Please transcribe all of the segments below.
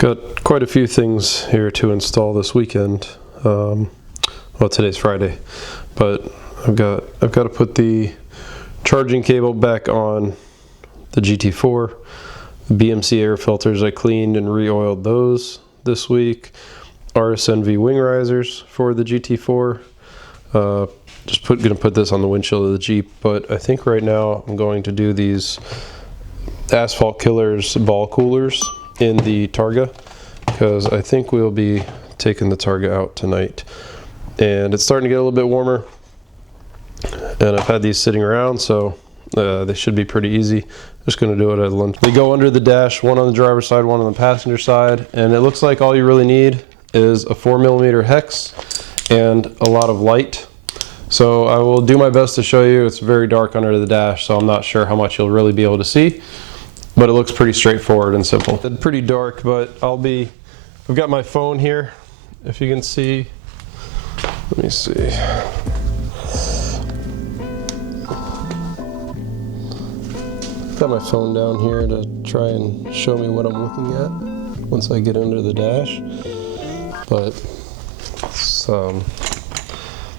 Got quite a few things here to install this weekend. Well, today's Friday, but I've got to put the charging cable back on the GT4. BMC air filters, I cleaned and re-oiled those this week. RSNV wing risers for the GT4. Gonna put this on the windshield of the Jeep, but I think right now I'm going to do these Asphalt Killerz Ball Coolers in the Targa, because I think we'll be taking the Targa out tonight. And it's starting to get a little bit warmer, and I've had these sitting around, so they should be pretty easy. Just going to do it at lunch. They go under the dash, one on the driver's side, one on the passenger side, and it looks like all you really need is a 4mm hex and a lot of light. So I will do my best to show you. It's very dark under the dash, so I'm not sure how much you'll really be able to see, but it looks pretty straightforward and simple. It's pretty dark, but I've got my phone here, if you can see. Let me see. Got my phone down here to try and show me what I'm looking at once I get under the dash, but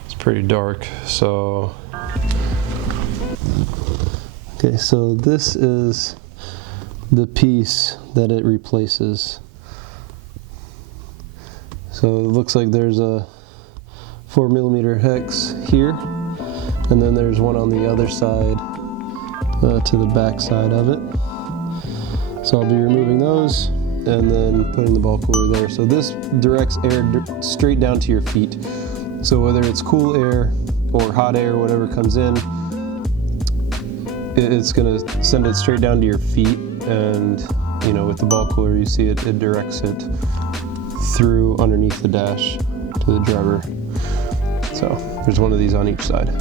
it's pretty dark. So okay, so this is the piece that it replaces. So it looks like there's a 4mm hex here, and then there's one on the other side to the back side of it. So I'll be removing those and then putting the ball cooler there. So this directs air straight down to your feet. So whether it's cool air or hot air, whatever comes in, it's gonna send it straight down to your feet. And you know, with the ball cooler, you see it directs it through underneath the dash to the driver. So there's one of these on each side.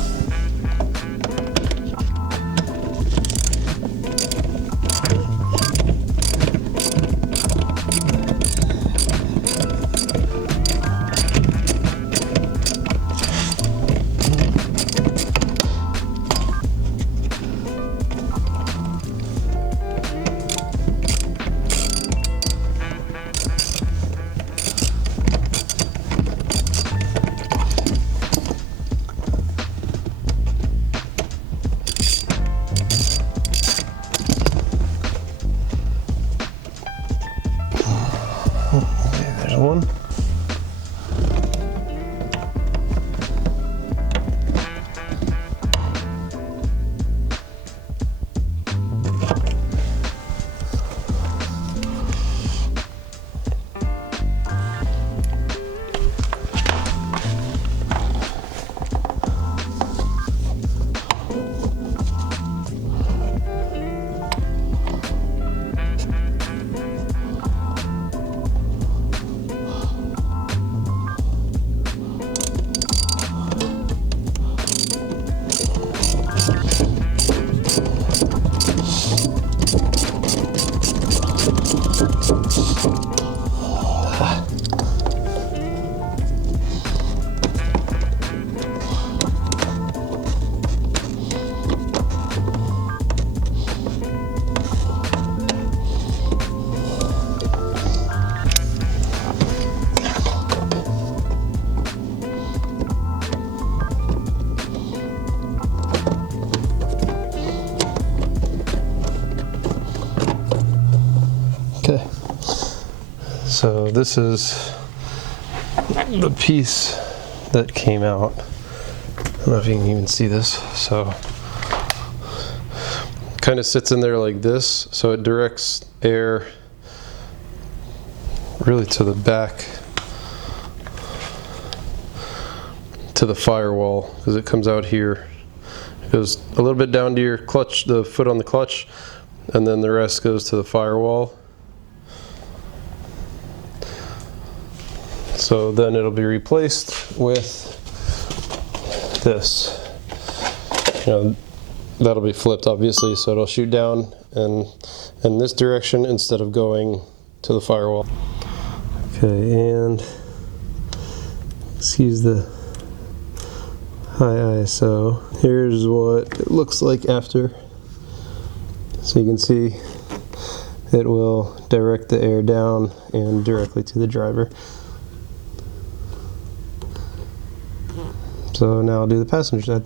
There's one. Okay, so this is the piece that came out. I don't know if you can even see this. So kind of sits in there like this, so it directs air really to the back, to the firewall, because it comes out here. It goes a little bit down to your clutch, the foot on the clutch, and then the rest goes to the firewall. So then it'll be replaced with this. You know, that'll be flipped obviously, so it'll shoot down and in this direction instead of going to the firewall. Okay, and excuse the high ISO. Here's what it looks like after. So you can see it will direct the air down and directly to the driver. So now I'll do the passenger side.